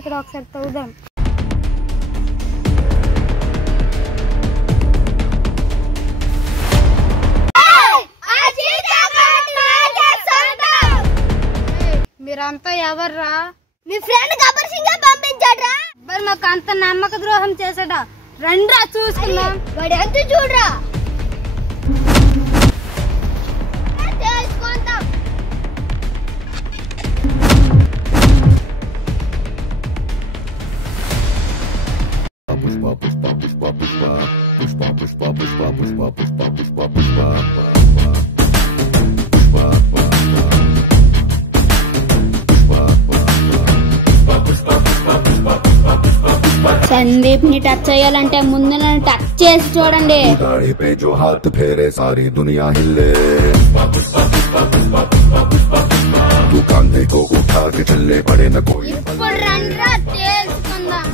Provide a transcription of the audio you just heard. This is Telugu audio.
ఇక్కడ ఒకసారి తవ్వుదాం. మీరంతా ఎవర్రా? మీ ఫ్రెండ్ గబ్బర్ సింగ్ పంపించాడ్రా. మరి మాకు అంత నమ్మక ద్రోహం చేసాడా? రండ్రా చూసుకుందాం. వాడు ఎంత చూడరా తెలుసుకుందాం. పుష్ప పుష్ప పుష్ప పుష్ప పుష్ప పుష్ప పుష్ప పుష్ప పుష్ప పుష్ప పుష్ప సందీప్ ని టచ్ చేయాలంటే ముందు నన్ను టచ్ చేసి చూడండి. गाड़ी पे जो हाथ फेरे सारी दुनिया हिले. तू कांधे को उठा के चले पड़े न कोई. ఇప్పుడు రండ్రా తెలుసుకుందాం.